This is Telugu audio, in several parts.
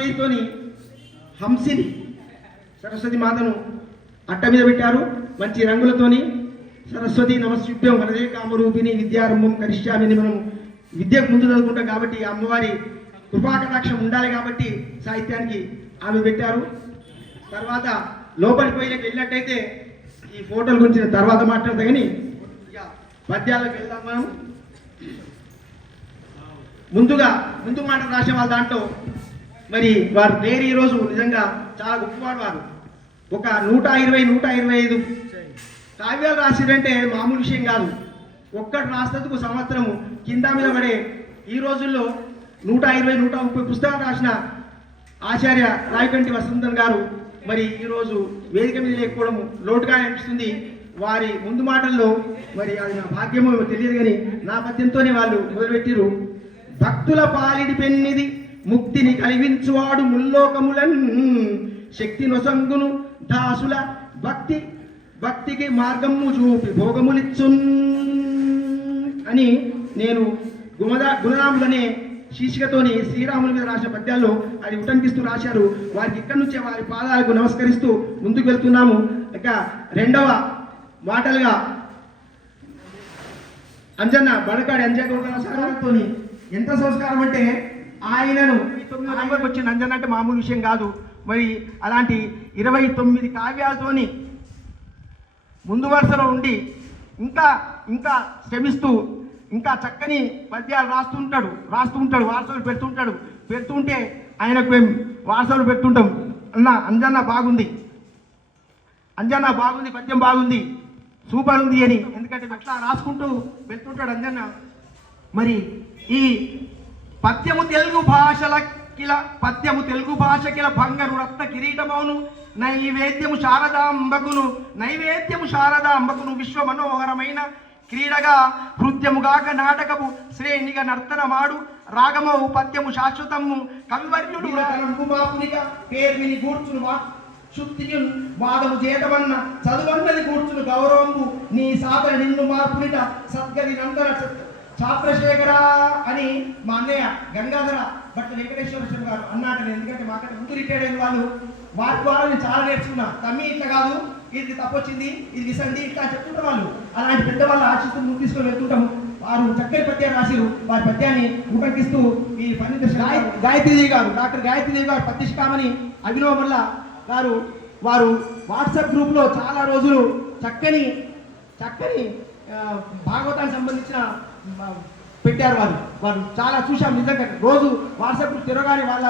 పేరుతోని హంసిని సరస్వతి మాతను అట్ట మీద పెట్టారు. మంచి రంగులతోని సరస్వతి నమస్యుభ్యం హృదయ కామరూపిణి విద్యారంభం కరిష్యామిని మనం విద్యకు ముందు చదువుకుంటాం కాబట్టి అమ్మవారి కృపాకటాక్షం ఉండాలి కాబట్టి సాహిత్యానికి ఆమె పెట్టారు. తర్వాత లోపలికి పోయి వెళ్ళినట్టయితే ఈ ఫోటోల గురించి తర్వాత మాట్లాడతా కానీ పద్యాలకు వెళ్దాం మనం. ముందుగా ముందు మాట రాసే వాళ్ళ దాంట్లో మరి వారు పేరు ఈరోజు నిజంగా చాలా గొప్పవాడు వారు. ఒక నూట ఇరవై నూట ఇరవై ఐదు కావ్యాలు రాసిడంటే మామూలు విషయం కాదు. ఒక్కటి రాసినందుకు సంవత్సరము కింద మీద పడే ఈ రోజుల్లో నూట ఇరవై నూట ముప్పై పుస్తకాలు రాసిన ఆచార్య రాయకంటి వసంతన్ గారు మరి ఈరోజు వేదిక మీద లేకపోవడం లోటుగా అనిపిస్తుంది. వారి ముందు మాటల్లో మరి అది నా భాగ్యమో తెలియదు కానీ నా పద్యంతోనే వాళ్ళు మొదలుపెట్టిరు భక్తుల పాలిడి పెన్నిది ముక్తిని కలిగించువాడు ముల్లోకములన్. శక్తి నొసంగును దాసుల భక్తి భక్తికి మార్గము చూపి భోగములిచ్చున్ అని నేను గుణదా గుణరాములనే శీర్షికతోని శ్రీరాముల మీద రాసిన పద్యాల్లో అది ఉటంకిస్తూ రాశారు. వారికి ఇక్కడి నుంచే వారి పాదాలకు నమస్కరిస్తూ ముందుకు వెళ్తున్నాము. ఇక రెండవ మాటలుగా అంజన్న బడకాడి అంజగౌడతో ఎంత సంస్కారం అంటే ఆయనను. తొమ్మిది నంబర్కి వచ్చిన అంజన్న అంటే మామూలు విషయం కాదు. మరి అలాంటి ఇరవై తొమ్మిది కావ్యాలతోని ముందు వరుసలో ఉండి ఇంకా ఇంకా శ్రమిస్తూ ఇంకా చక్కని పద్యాలు రాస్తుంటాడు రాస్తూ ఉంటాడు వారసులు పెడుతుంటాడు పెడుతుంటే ఆయనకు మేము వారసులు పెడుతుంటాం. అన్న అంజన్న బాగుంది. అంజన్న బాగుంది పద్యం బాగుంది. సూపర్ ఉంది అని. ఎందుకంటే అట్లా రాసుకుంటూ వెళ్తుంటాడు అంజన్న. మరి ఈ పద్యము తెలుగు భాషల కిల పద్యము తెలుగు భాష కిల భంగరు రత్న కిరీటమౌను. నైవేద్యము శారదాంబకును నైవేద్యము శారదాంబకును విశ్వ మనోహరమైన క్రీడగా హృద్యముగాక నాటకము శ్రేణిగా నర్తనమాడు. రాగమవు పద్యము శాశ్వతము కవివర్యుడు మాపునిగా పేర్మిని కూర్చును వా వాదము చేతమన్న చదువన్నది కూర్చును గౌరవము నీ సాధన నిన్ను మార్పునిట సద్గతి నందన ఛాత్రశేఖర అని మా అన్నయ్య గంగాధర భట్ వెంకటేశ్వర శర్మ గారు అన్నాడు ఎందుకంటే మాకంటే ముందు రిటైర్డ్ అయిన వాళ్ళు. వారి ద్వారా నేను చాలా నేర్చుకున్నా. తమ్మి ఇట్లా కాదు. ఇది తప్పొచ్చింది. ఇది విసంది. ఇట్లా చెప్తుంటారు వాళ్ళు. అలాంటి పెద్దవాళ్ళ ఆశిస్తూ ముందు తీసుకొని వెళ్తుంటాము వారు చక్కని పద్యాలు రాసిరు వారి పద్యాన్ని ఉపంకిస్తూ ఈ పండిత గాయత్రీదేవి గారు డాక్టర్ గాయత్రీదేవి గారు పత్తిష్కామని అభినవ వల్ల గారు వారు వాట్సాప్ గ్రూప్లో చాలా రోజులు చక్కని చక్కని భాగవతానికి సంబంధించిన పెట్టారు వారు వారు చాలా చూశాం నిజంగా. రోజు వాట్సాప్ తిరగానే వాళ్ళ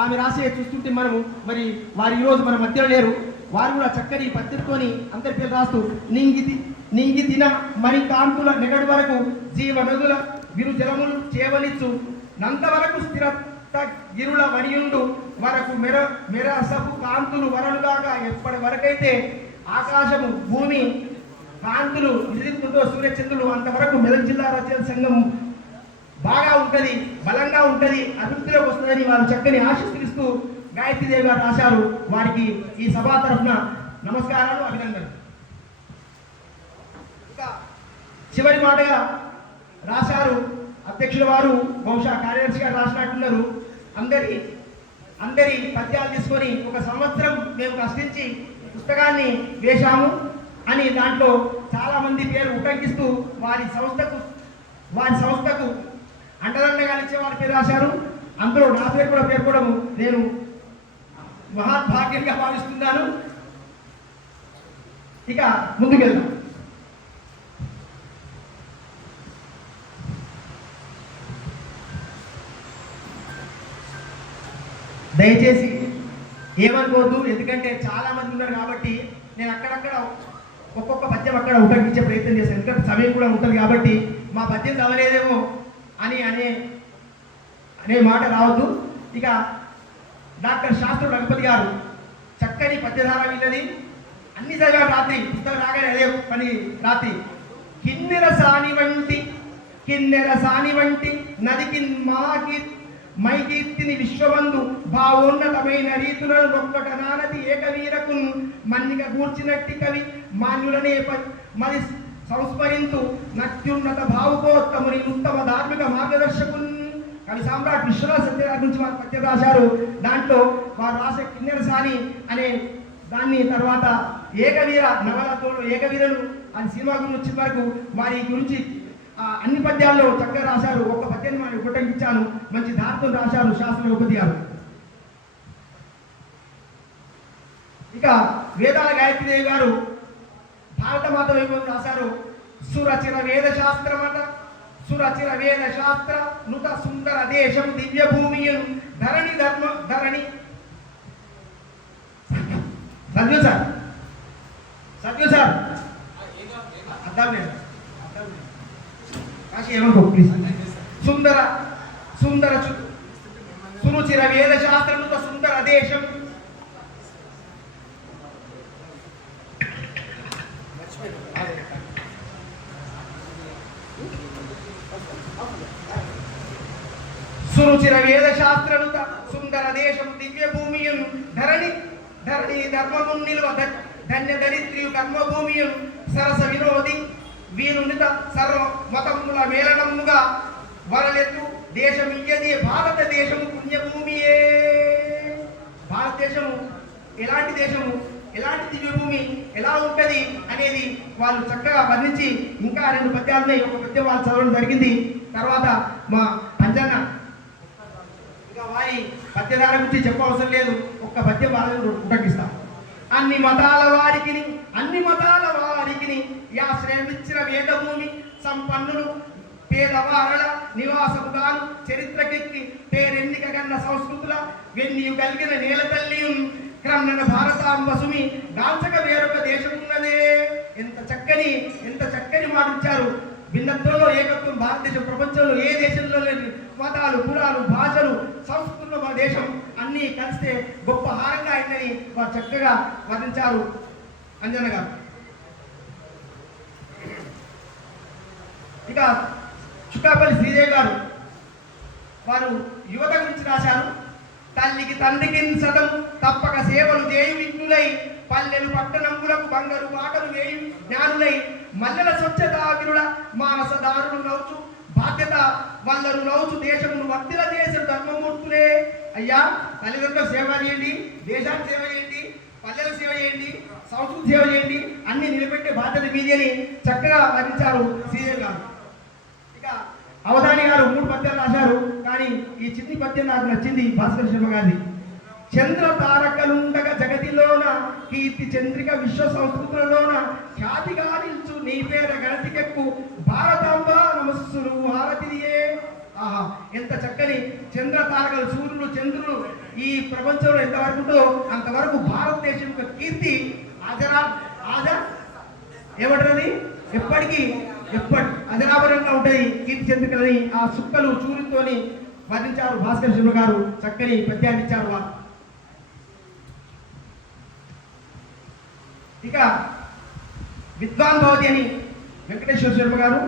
ఆమె రాసే చూస్తుంటే మనము మరి వారు ఈరోజు మన మధ్యలో లేరు. వారు కూడా చక్కని పత్రికతోని అందరి పేరు రాస్తూ నింగిది నింగి మరి కాంతుల నిగడి వరకు జీవ నదుల విరు జలములు చేవలిచ్చు. నంత వరకు స్థిరత గిరుల వరియుండు వరకు మెర మెరసపు కాంతులు వరలుగాగా ఎప్పటి వరకైతే ఆకాశము భూమి కాంతులు విదిలిస్తుందో సూర్యచంద్రులు అంతవరకు మెదక్ జిల్లా రచన సంఘం బాగా ఉంటుంది బలంగా ఉంటుంది అభివృద్ధిలోకి వస్తుందని వారు చక్కని ఆశీస్సులిస్తూ గాయత్రీదేవి గారు రాశారు. వారికి ఈ సభా తరఫున నమస్కారాలు అభినందనలు. చివరి మాటగా రాశారు అధ్యక్షుల వారు బహుశా కార్యదర్శి గారు రాసినట్టున్నారు. అందరి అందరి పద్యాలు తీసుకొని ఒక సంవత్సరం మేము కష్టించి పుస్తకాన్ని వేశాము. అని దాంట్లో చాలామంది పేరు ఉటంకిస్తూ వారి సంస్థకు వారి సంస్థకు అండదండగా ఇచ్చే వారి పేరు రాశారు. అందులో నా పేరు కూడా పేర్కొనడం నేను మహాభాగ్యంగా భావిస్తున్నాను. ఇక ముందుకెళ్దాం. దయచేసి ఏమనుకోవద్దు ఎందుకంటే చాలామంది ఉన్నారు కాబట్టి నేను అక్కడక్కడ ఒక్కొక్క పద్యం అక్కడ ఉపయోగించే ప్రయత్నం చేశాను ఎందుకంటే సమయం కూడా ఉంటుంది కాబట్టి మా పద్యం చదవలేదేమో అని అనే అనే మాట రావద్దు. ఇక డాక్టర్ శాస్త్ర రఘుపతి గారు చక్కని పద్యధార వీళ్ళది. అన్ని చదివారు రాత్రి. పుస్తకం రాగానే అదే పని రాత్రి. కిన్నెర సాని వంటి కిన్నెర సాని వంటి నదికి మాకి మైకీర్తిని విశ్వవందు భావోన్నతమైన రీతులను ఒక్కట నానది ఏకవీరకు మన్నిక కూర్చినట్టి కవి మాన్యులనే మరి సంస్మరింతు నత్యున్నత భావుకోత్తముని ఉత్తమ ధార్మిక మార్గదర్శకున్ కానీ సామ్రాట్ విశ్వనాథ్ సత్యనారాయణ గురించి వారు పద్యం రాశారు. దాంట్లో వారు రాసే కిన్నెర సాని అనే దాన్ని తర్వాత ఏకవీర నవలతో ఏకవీరను అని సినిమా గురించి వరకు వారి గురించి ఆ, అన్ని పద్యాల్లో చక్కగా రాశారు. ఒక పద్యాన్ని మనం గుట్టంకిచ్చాను మంచి దారితో రాశారు శాస్త్ర ఉపతి గారు ఇక వేదాల గాయత్రి గారు భారత మాత వైభవం రాశారు సురచిర వేద శాస్త్రం అట సురచిర వేద శాస్త్ర నుత సుందర దేశం దివ్య భూమి ధరణి ధర్మ ధరణి. సత్యం. సార్. సత్యం సార్. అర్థం లేదు. కాశీ ఏమనుకో ప్లీజ్ సుందర సుందర సురుచిర వేద శాస్త్రముత సుందర దేశం సురుచిర వేద శాస్త్రముత సుందర దేశం దివ్య భూమియును ధరణి ధరణి ధర్మము నిలువ ధన్య దరిద్రియు కర్మభూమియును సరస వినోది వీరునిత సర్వ మతముల మేళనముగా వరలెత్తు దేశం ఇయ్యది భారతదేశము పుణ్యభూమియే భారతదేశము ఎలాంటి దేశము ఎలాంటి దివ్యభూమి ఎలా ఉంటుంది అనేది వాళ్ళు చక్కగా వర్ణించి ఇంకా రెండు పద్యాలని ఒక పద్యం వాళ్ళు చదవడం జరిగింది. తర్వాత మా అంజన్న ఇంకా వారి పద్యధార గురించి చెప్పవసరం లేదు. ఒక్క పద్యం వాళ్ళని ఉటకిస్తాం. అన్ని మతాల వారికి అన్ని మతాల వారికి యాశ్రయమిచ్చిన వేదభూమి సంపన్నులు పేదవారల నివాసముగాను చరిత్రకెక్కి పేరెన్నిక కన్న సంస్కృతుల వెన్నియు కలిగిన నేల తల్లి క్రమణ భారతాంబ సుమి వేరొక దేశం ఉన్నదే ఎంత చక్కని ఎంత చక్కని మాట ఇచ్చారు భిన్నత్వంలో ఏకత్వం భారతదేశం ప్రపంచంలో ఏ దేశంలో లేని మతాలు కులాలు భాషలు సంస్కృతులు మన దేశం అన్నీ కలిస్తే గొప్ప హారంగా అయిందని వారు చక్కగా వర్ణించారు అంజన గారు. ఇక చుక్కాపల్లి శ్రీదేవి గారు వారు యువత గురించి రాశారు. తల్లికి తండ్రికి సతం తప్పక సేవలు చేయు విఘ్నులై. పల్లెలు పట్టణములకు బంగారు మాటలు వేయు జ్ఞానులై. మల్లెల స్వచ్ఛతాగిరుల మానస దారులు నవ్వుచు బాధ్యత వల్లరు నవ్వుచు దేశమును వర్తిల చేసిన ధర్మమూర్తులే. అయ్యా తల్లిదండ్రులకు సేవ చేయండి దేశానికి సేవ చేయండి పల్లెలకు సేవ చేయండి సంస్కృతి సేవ చేయండి అన్ని నిలబెట్టే బాధ్యత మీది అని చక్కగా వర్ణించారు సీఎం గారు. ఇక అవధాని గారు మూడు పద్యాలు రాశారు. కానీ ఈ చిన్ని పద్యం నాకు నచ్చింది భాస్కర్ శర్మ గారిది. చంద్ర తారకలుండగా జగతిలోన కీర్తి చంద్రిక విశ్వ సంస్కృతులలోన ఖ్యాతిగా నిల్చు నీ పేర గణతికెక్కు భారతాంబ నమస్సులు హారతియే ఆహా ఎంత చక్కని చంద్ర తారకలు సూర్యుడు చంద్రుడు ఈ ప్రపంచంలో ఎంతవరకు ఉందో అంతవరకు భారతదేశం యొక్క కీర్తి ఆజరా ఆజ ఏమంటారు ఎప్పటికీ ఎప్పటి అజరాభరంగా ఉంటాయి కీర్తి చెందుకలని ఆ సుక్కలు చూరుతోని వర్ణించారు భాస్కర్ శర్మ గారు. చక్కని పద్యాన్ని ఇచ్చారు వారు. ఇక విద్వాన్ భవతి అని వెంకటేశ్వర శర్మ గారు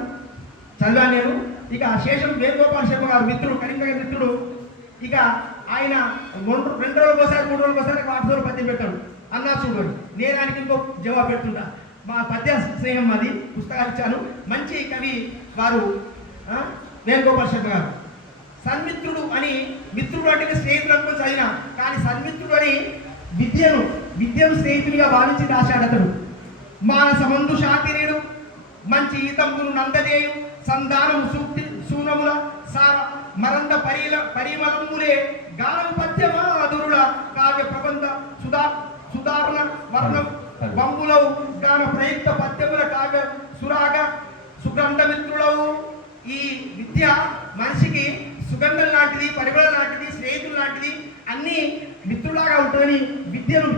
చదివాను నేను ఇక శేషం వేణుగోపాల్ శర్మ గారు మిత్రుడు కరీంనగర్ మిత్రుడు. ఇక ఆయన రెండు రెండు రోజులకు ఒకసారి మూడు రోజులకు ఒకసారి వాట్సాప్ పద్యం పెట్టాడు అన్నా చూడండి నేను ఆయనకి ఇంకో జవాబు పెడుతుంటా. మా పద్య స్నేహం అది పుస్తకాలు ఇచ్చాను మంచి కవి వారు ఆ, వేణుగోపాల్ శర్మ గారు. సన్మిత్రుడు అని మిత్రుడు అంటే స్నేహితుడు అనుకో చదివిన కానీ సన్మిత్రుడు అని విద్యను విద్యను స్నేహితుడిగా భావించి రాశాడు అతడు. మానసమందు శాతిరేడు మంచి ఈతంబును నందదేయు సంధానము సూక్తి సూనముల సార మరంద పరిల పరిమళములే గానం పద్యమాధురుల కావ్య ప్రబంధ సుధా సుధారణ వర్ణం బంబులవు గాన ప్రయుక్త పద్యముల కావ్య సురాగ సుగంధ మిత్రులవు ఈ విద్య మనిషికి సుగంధం లాంటిది పరిమళం లాంటిది స్నేహితులు లాంటిది అన్ని మిత్రులాగా ఉంటుందని విద్యను.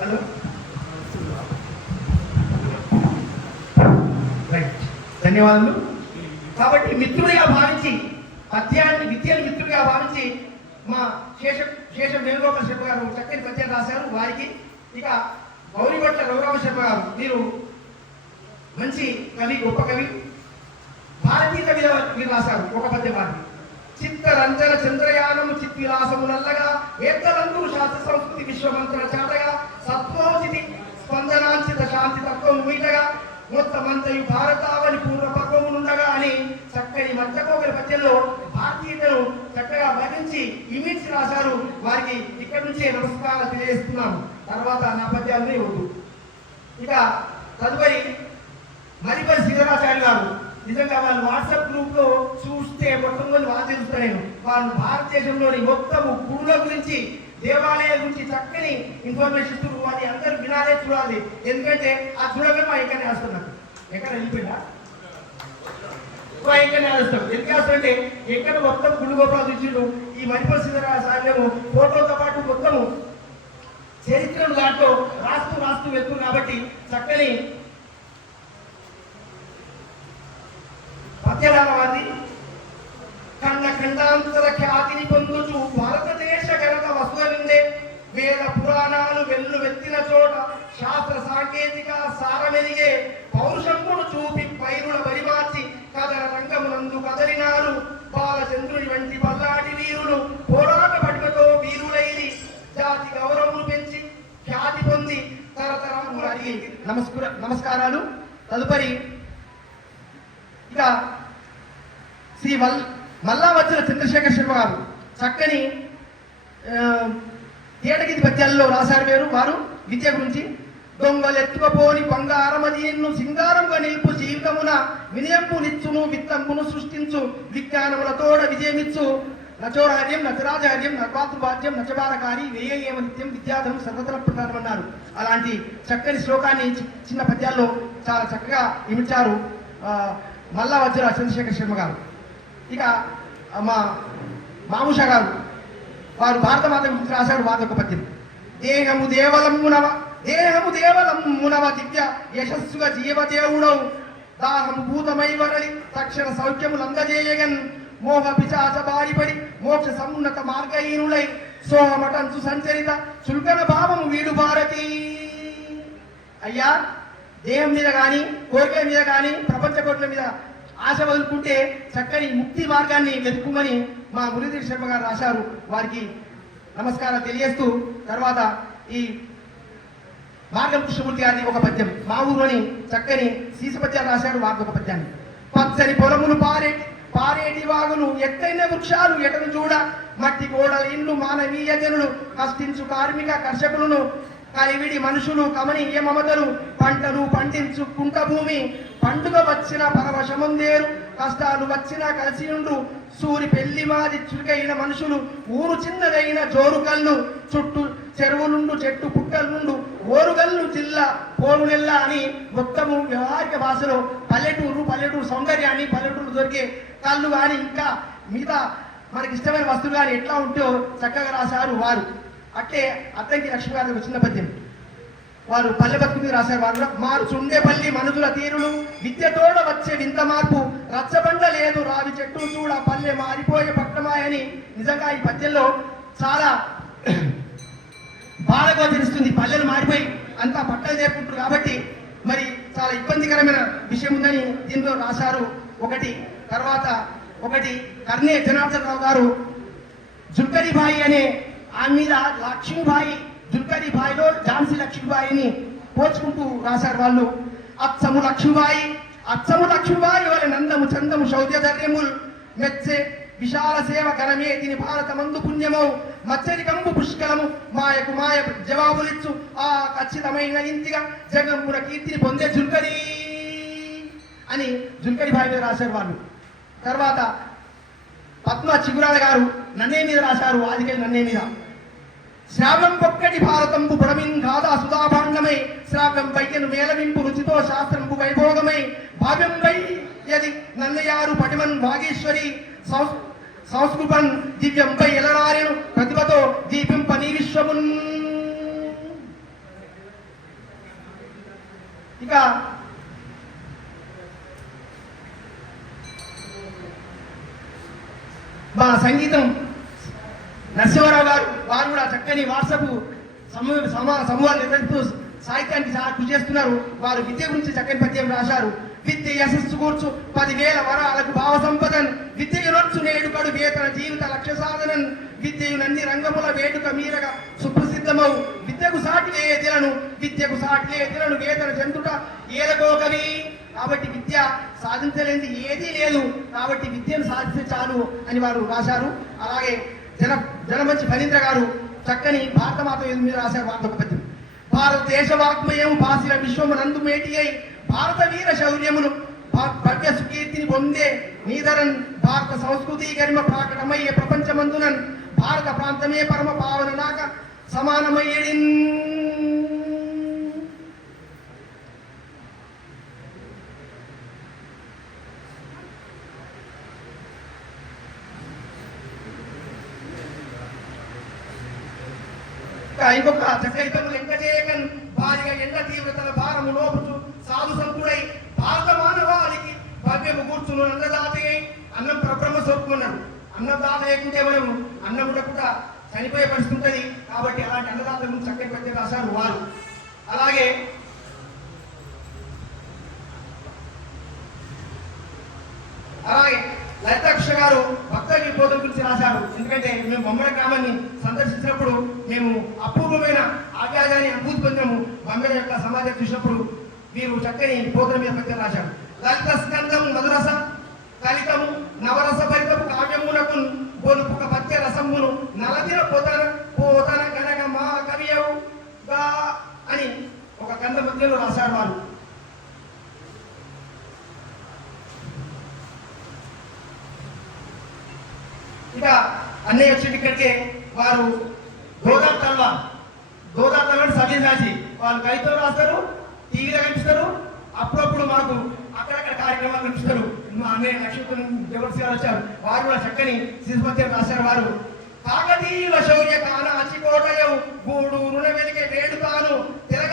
హలో. రైట్. ధన్యవాదాలు కాబట్టి మిత్రుడిగా భావించి పద్యాన్ని విద్యను మిత్రుడిగా భావించి మా శేషం శేషం వేణుగోపాల శర్మ గారు చక్కని పద్యం రాశారు. వారికి ఇక గౌరీభట్ల రఘురామ శర్మ గారు మీరు మంచి కవి గొప్ప కవి భారతీయ కవి మీరు రాశారు ఒక పద్యం వారికి. చిత్తరంజన చంద్రయానం చిత్విలాసము నల్లగా ఏత్తలందరూ శాస్త్ర సంస్కృతి విశ్వమంత్ర చాటగా సత్వో శాంతి తత్వం మీటగా మొత్తమంతయు భారతావని పూర్వ చక్కని పద్యంలో భారతీయతను చక్కగా వర్ణించి ఇమేజ్ రాశారు. వారికి ఇక్కడి నుంచే నమస్కారాలు తెలియజేస్తున్నాను. తర్వాత నా పద్యాన్ని వద్దు. ఇక తదుపరి మరిపరి శ్రీధరాచార్య గారు. నిజంగా వాళ్ళు వాట్సాప్ గ్రూప్లో చూస్తే మొత్తం వాళ్ళు తెలుస్తా నేను. వాళ్ళు భారతదేశంలోని మొత్తము గుడుల గురించి దేవాలయాల గురించి చక్కని ఇన్ఫర్మేషన్ ఇస్తూ అది అందరూ వినాలే చూడాలి. ఎందుకంటే ఆ చూడగానే మా ఎక్కడ వేస్తున్నారు ఎక్కడ వెళ్ళిపోయినా మా ఎక్కడ వేస్తాం ఎందుకు వేస్తారంటే ఎక్కడ మొత్తం గుండు గోపాలు ఇచ్చిండు ఈ మరిపల్లి శ్రీధరాచార్యము ఫోటోతో పాటు మొత్తము చరిత్రను దాంట్లో రాస్తూ రాస్తూ వెళ్తుంది కాబట్టి చక్కని పద్యరామవాది కన్న ఖండాంతర ఖ్యాతిని పొందుచు భారతదేశ గణత వస్తువులుందే వేద పురాణాలు వెల్లు వెత్తిన చోట శాస్త్ర సాంకేతిక సారమెదిగే పౌరుషం నమస్కార నమస్కారాలు. తదుపరి ఇక శ్రీ మల్ మల్లా వచ్చిన చంద్రశేఖర్ శర్మ గారు. చక్కని తేటగిది తేటగిరి పద్యాల్లో రాశారు వేరు వారు విద్య గురించి. దొంగలెత్తుకపోని బంగారమదీన్ను సింగారంగా నిలుపు జీవితమున వినయంపు నిచ్చును విత్తంపును సృష్టించు విజ్ఞానములతోడ విజయమిచ్చు. నచోరాజ్యం నచరాజార్యం నర్వాతృవాద్యం నచబారకారి వేయేమ నిత్యం విద్యాధం సర్వతల ప్రధానం అన్నారు. అలాంటి చక్కని శ్లోకాన్ని చి- చిన్న పద్యాల్లో చాలా చక్కగా ఇమిచారు ఆ, మల్లా వజ్ర చంద్రశేఖర్ శర్మ గారు. ఇక మా మాముష గారు వారు భారత మాత గురించి రాశారు వారి ఒక పద్యం. దేహము దేవలమ్మునవ దేహము దేవలమ్మునవ దివ్య యశస్సుగా జీవదేవుడవు దాహము భూతమై వరలి తక్షణ సౌఖ్యములందజేయగన్ మోహ పిచాచ బారిపడి మోక్ష సమున్నత మార్గహీనులై సోమటంచు సంచరిత చుల్కన భావము వీడు భారతి. అయ్యా దేహం మీద కానీ కోరికల మీద కానీ ప్రపంచ కోట్ల మీద ఆశ వదులుకుంటే చక్కని ముక్తి మార్గాన్ని వెతుకుమని మా మురళీధర్ శర్మ గారు రాశారు. వారికి నమస్కారం తెలియజేస్తూ తర్వాత ఈ మార్గం కృష్ణమూర్తి గారిని ఒక పద్యం. మా ఊరులోని చక్కని సీసపద్యాలు రాశారు రాశాడు వారికి ఒక పద్యాన్ని. పచ్చని పొలములు పారెట్టి పారేటి వాగులు ఎత్తైన వృక్షాలు ఎటను చూడ మట్టి గోడల ఇండ్లు మానవీయ జనులు కష్టించు కార్మిక కర్షకులను కలివిడి మనుషులు కమనీయ మమతలు పంటలు పండించుకుంట భూమి పండుగ వచ్చిన పరవశముందేరు కష్టాలు వచ్చినా కలిసి ఉండు సూరి పెళ్ళి మాది చురుకైన మనుషులు ఊరు చిన్నదైన జోరు కళ్ళు చుట్టూ చెరువులుండు చెట్టు పుట్టలుండు ఓరుగల్లు జిల్లా పోరునెల్ల అని మొత్తము వ్యవహారిక భాషలో పల్లెటూరు పల్లెటూరు సౌందర్యాన్ని పల్లెటూరు దొరికే కళ్ళు కానీ ఇంకా మిగతా మనకి ఇష్టమైన వస్తువులు కానీ ఎట్లా ఉంటో చక్కగా రాశారు వారు. అట్లే అద్దంకి లక్ష్మి గారి చిన్న పద్యం. వారు పల్లె బతుకు మీద రాశారు వారు మారు చుండేపల్లి మనుషుల తీరులు విద్యతోడ వచ్చే వింత మార్పు రచ్చబండ లేదు రావి చెట్టు చూడ పల్లె మారిపోయే పట్టమాయని నిజంగా ఈ పద్యంలో చాలా బాధగా తెలుస్తుంది. పల్లెలు మారిపోయి అంతా పట్టలు చేరుకుంటారు కాబట్టి మరి చాలా ఇబ్బందికరమైన విషయం ఉందని దీనిలో రాశారు. ఒకటి తర్వాత ఒకటి కర్నే జనార్దన్ రావు గారు జుల్కరీబాయి అనే ఆమె మీద లక్ష్మీబాయి జుల్కరీబాయిలో ఝాన్సీ లక్ష్మీబాయిని పోల్చుకుంటూ రాశారు వాళ్ళు. అచ్చము లక్ష్మీబాయి అచ్చము లక్ష్మీబాయి వాళ్ళ నందము చందము శౌర్యధర్యముల్ మెచ్చే విశాల సేవ కరమే దీని భారత మందు పుణ్యమౌ మచ్చరికంబు పుష్కలము మాయకు మాయ జవాబులిచ్చు. ఆ ఖచ్చితమైన ఇంతిగా జగంబున కీర్తిని పొందే జుల్కరీ అని జుల్కరీ బాయి మీద రాశారు వాళ్ళు. తర్వాత పద్మ చిగురాల గారు నన్నే మీద రాశారు ఆదికే నన్నే మీద. శ్రావ్యం పొక్కటి భారతంబు పుడమిన్ గాథా సుధాభాండమై శ్రావ్యం పైకెను మేలవింపు రుచితో శాస్త్రంబు వైభోగమై. భావ్యం వై యది నన్నయారు పటిమన్ భాగేశ్వరి సంస్కృపన్ దివ్యంపై ఎలరారెను ప్రతిభతో దీపింప నీ విశ్వమున్ ఇక మా సంగీతం నరసింహారావు గారు వారు కూడా చక్కని వాట్సాప్ సమూహ సమా సమూహాలు నిర్వహిస్తూ సాహిత్యానికి చాలా కృషి చేస్తున్నారు. వారు విద్య గురించి చక్కని పద్యం రాశారు. విద్య యశస్సు కూర్చు. పదివేల వరాలకు భావ సంపదన్. విద్యయు నొచ్చు నేడుకడు వేతన జీవిత లక్ష్య సాధనన్. విద్యయు నన్ని రంగముల వేడుక మీరగా సుప్రసిద్ధమవు. విద్యకు సాటి లేదిలను విద్యకు సాటి లేదిలను వేతన చెందుట ఏలకో కవి కాబట్టి విద్య సాధించలేని ఏదీ లేదు. కాబట్టి విద్యను సాధిస్తే చాలు అని వారు రాశారు. అలాగే జన జనమంచి ఫణీంద్ర గారు చక్కని భారతమాత మీద రాశారు? వార్త ఒక పద్యం భారతదేశ వాగ్మయం భాషల విశ్వము నందు మేటి అయి భారత వీర శౌర్యములు భవ్య సుకీర్తిని పొందే నీధరన్ భారత సంస్కృతి గరిమ ప్రాకటమయ్యే ప్రపంచమందునన్ భారత ప్రాంతమే పరమ పావన నాక సమానమయ్యేడిన్. ఇంకా ఇంకొక చక్కైతను లెంకచేయకన్ భారీగా ఎండ తీవ్రతల భారము లోపుచు సాధు సంతుడై భారత మానవాళికి భవ్యము కూర్చును అన్నదాత అన్నం ప్రబ్రహ్మ స్వరూపుకున్నాడు అన్నదాత లేకుంటే మనం అన్నం ఉండకుండా చనిపోయే పరిస్థితి ఉంటుంది. కాబట్టి అలాంటి అన్నదాత గురించి చక్కటి పెద్ద రాశారు వారు. అలాగే అలాగే లలితాక్ష గారు భక్త విభోధం గురించి రాశారు. ఎందుకంటే మేము బొమ్మల గ్రామాన్ని సందర్శించినప్పుడు మేము అపూర్వమైన ఆవ్యాజాన్ని అనుభూతి పొందాము బొమ్మల యొక్క సమాజం చూసినప్పుడు మీరు చక్కని పోతన మీద పద్యం రాశారు. లలిత స్కందం మధురస కలితము నవరస భరితము కావ్యమునకు బొలుపుక పత్య రసమును నలదిన పోతన పోతన గనక మా కవియవుగా అని ఒక కంద మధ్యలో రాశారు వారు. ఇక అన్నయ్య వచ్చి ఇక్కడికి వారు గోదా తల్వార్ గోదా తల్వార్ రాసి వాళ్ళు కవితలు రాస్తారు టీవీలో కనిపిస్తారు. అప్పుడప్పుడు మాకు అక్కడక్కడ కార్యక్రమాలు కనిపిస్తారు. మా అన్నయ్య నక్షత్రం జగన్ గారు వచ్చారు. వారు కూడా చక్కని శిశుపత్యం రాశారు వారు. కాకతీయుల శౌర్య కాన అచికోటయం గూడు రుణ వెలిగే వేడుతాను. తెలంగాణ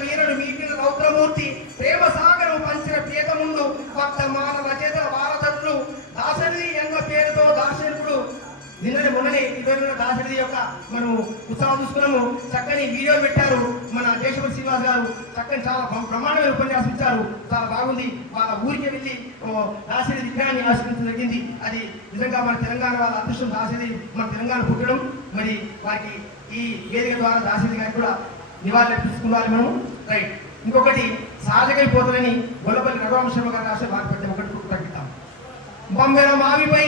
వీరుడు మీటిన రౌద్రమూర్తి ప్రేమ సాగరం పంచిన పీత ముందు వర్తమాన రచయిత వారధరులు దాసరి ఎంగ పేరుతో దార్శనికుడు. నిన్నటి మొన్ననే ఇరవై దాసరి యొక్క మనం ఉత్సాహం చూసుకున్నాము. చక్కని వీడియో పెట్టారు మన దేశపతి శ్రీనివాస్ గారు. చక్కని చాలా ప్రమాణమైన బ్రహ్మాండమైన ఉపన్యాసం ఇచ్చారు. చాలా బాగుంది. వాళ్ళ ఊరికి వెళ్ళి ఓ దాసరి విగ్రహాన్ని ఆశ్రయించడం జరిగింది. అది నిజంగా మన తెలంగాణ వాళ్ళ అదృష్టం. దాసరి మన తెలంగాణ పుట్టడం. మరి వారికి ఈ వేదిక ద్వారా దాసరి గారికి కూడా నివాళులు అర్పిస్తున్నారు మనం రైట్ ఇంకొకటి సహజకైపోతుందని గొల్లపల్లి రఘువంశర్మ గారు రాసే వారి ఒకటి ప్రకటిస్తాం బొమ్మెల మావిపై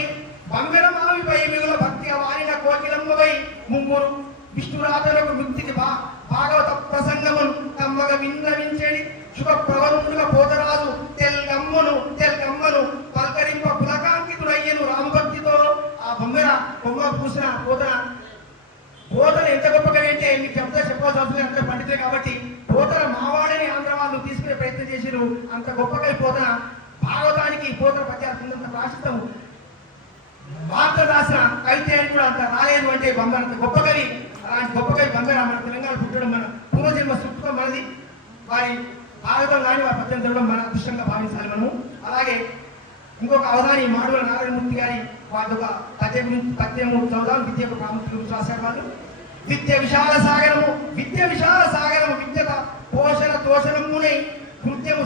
బొమ్మెల మావిపై మిగుల భక్తి వారిన కోకిలమ్మపై ముగ్గురు విష్ణురాధనకు ముక్తికి బా భాగవత ప్రసంగమును తమ్మగ విన్నవించేడి శుభ ప్రవరుణుల పోతరాజు తెల్గమ్మను తెల్గమ్మను పలకరింప పులకాంకితుడయ్యను రామభక్తితో ఆ బొమ్మెల బొమ్మ పూసిన పోతన. పోతన ఎంత గొప్పగా అంటే మీకు చెప్తా చెప్పాల్సిన అంత పండితే కాబట్టి పోతన మావాడని ఆంధ్ర వాళ్ళు తీసుకునే ప్రయత్నం చేశారు అంత గొప్పగా పోతన భాగవతానికి పోతన పద్యాలు ప్రాశితం వార్త రాసిన అని కూడా అంత రాలేదు అంటే బంగారు. అంత గొప్ప కవి. అలాంటి గొప్ప కవి బంగారు మన తెలంగాణ పుట్టడం మన పూర్వజన్మ సుఖం మనది. వారి భాగవతం కానీ వారి పద్యం చదవడం మన అదృష్టంగా భావించాలి మనము. అలాగే ఇంకొక అవధాని మాడుల నారాయణమూర్తి గారి వారి ఒక పద్యం పద్యము చదువుదాం. విద్యకు ప్రాముఖ్యత రాశారు వాళ్ళు. విద్య విశాల సాగరము విద్య విశాల సాగరము విద్యత పోషణ తోషణమునై కృత్యము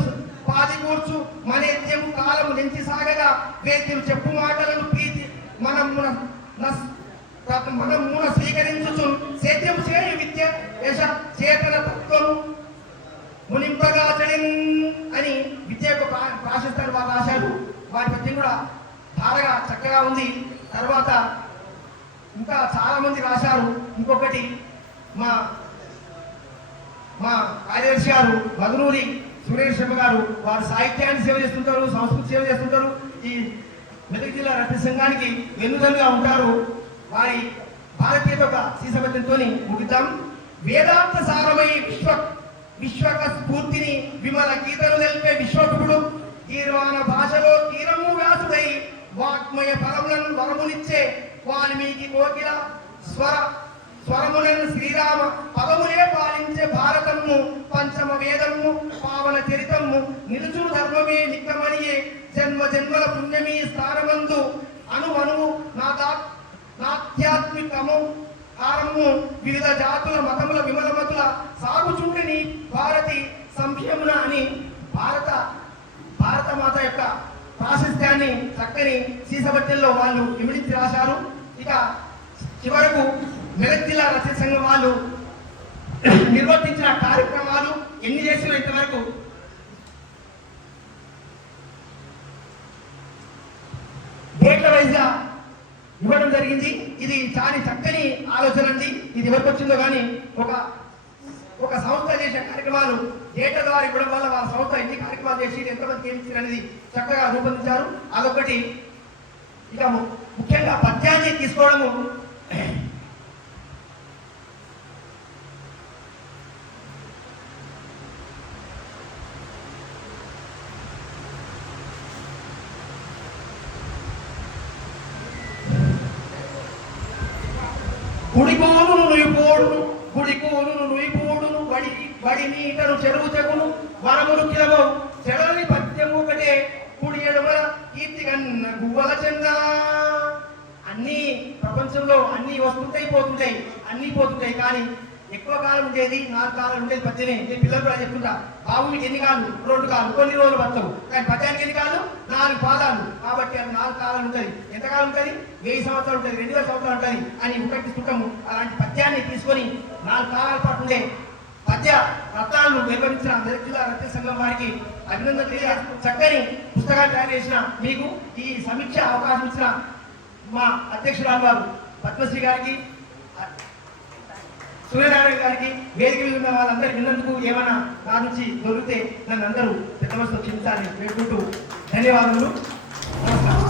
పాది మన మనేత్యము కాలము నెంచి సాగగా వేద్యం చెప్పు మాటలను ప్రీతి మనమున మనం మనమున స్వీకరించుచు సేద్యము చేయ విద్య యశ చేతన తత్వము. మునింపగా చడిన్ అని విద్య ప్రా- ప్రాశస్తాలు వారు రాశారు. వారి పద్యం కూడా బాగా చక్కగా ఉంది. తర్వాత ఇంకా చాలామంది రాశారు. ఇంకొకటి మా మా కార్యదర్శి గారు మధునూరి సురేష్ శర్మ గారు వారు సాహిత్యాన్ని సేవ చేస్తుంటారు సంస్కృతి సేవ చేస్తుంటారు. ఈ మెదక్ జిల్లా రత్న సంఘానికి వెన్నుదలుగా ఉంటారు. వారి భారతీయత ఒక సీసబద్ధంతో ముగిద్దాం. వేదాంత సారమై విశ్వ విశ్వక స్ఫూర్తిని విమల గీతలు తెలిపే విశ్వకుడు తీర్మాన భాషలో తీరము వ్యాసుడై వాక్మయ పరములను వరమునిచ్చే వాల్మీకి కోకిల స్వర స్వరములను శ్రీరామ పదములే పాలించే భారతము పంచమ వేదము పావన చరితము నిలుచుడు ధర్మమే నిక్కమనియే జన్మ జన్మల పుణ్యమీ స్థానమందు అను అనువు నా నాధ్యాత్మికము కారము వివిధ జాతుల మతముల విమలమతుల సాగుచుండని భారతి సంక్షేమన అని భారత భారత మాత యొక్క ప్రాశస్త్యాన్ని చక్కని సీసబట్టెల్లో వాళ్ళు ఇమిడించి రాశారు. ఇక చివరకు మెదక్ జిల్లా రచన సంఘం వాళ్ళు నిర్వర్తించిన కార్యక్రమాలు ఎన్ని చేసినా ఇంతవరకు డేట్ల వైజ్గా ఇవ్వడం జరిగింది. ఇది చాలా చక్కని ఆలోచన అండి. ఇది ఎవరికి వచ్చిందో కానీ ఒక ఒక సంస్థ చేసే కార్యక్రమాలు డేటా ద్వారా ఇవ్వడం వల్ల వాళ్ళ సంస్థ ఎన్ని కార్యక్రమాలు చేసి ఎంతమంది అనేది చక్కగా రూపొందించారు. అదొకటి ఇక ముఖ్యంగా పద్యాన్ని తీసుకోవడము. గుడికోను నుయ్యిపోడును గుడికోను నుయ్యిపోడును వడి వడి నీటను చెరువు తెగును వనములు కిలవవు చెడని పద్యము ఒకటే కుడి ఎడమల కీర్తి కన్న గువ్వల చెంద అన్ని ప్రపంచంలో అన్ని వస్తుంటాయి పోతుంటాయి అన్ని పోతుంటాయి. కానీ ఎక్కువ కాలం ఉండేది నాలుగు కాలం ఉండేది పచ్చనే. నేను పిల్లలు కూడా చెప్తుంటా బాబు మీకు ఎన్ని కాదు? రెండు కాళ్ళు కొన్ని రోజులు పట్టవు. కానీ పచ్చానికి ఎన్ని కాదు? నాలుగు పాదాలు. కాబట్టి అది నాలుగు కాలాలు ఉంటుంది. ఎంతకాలం ఉంటుంది? వెయ్యి సంవత్సరాలు ఉంటుంది రెండు వేల సంవత్సరాలు ఉంటుంది అని ఉపయోగిస్తుంటాము అలాంటి పద్యాన్ని తీసుకొని నాలుగు కాలాల పాటు ఉండే మధ్య రత్నాలను నిర్వహించిన జిల్లా రత్న సంఘం వారికి అభినందన చక్కని పుస్తకాలు తయారు చేసిన మీకు ఈ సమీక్ష అవకాశం ఇచ్చిన మా అధ్యక్షురాలు గారు పద్మశ్రీ గారికి సూర్యనారాయణ గారికి వేదిక మీద ఉన్న వాళ్ళందరూ విన్నందుకు ఏమైనా నా నుంచి దొరికితే నన్ను అందరూ పెద్ద మనసులో క్షమించాలని వేడుకుంటూ ధన్యవాదములు. నమస్కారం.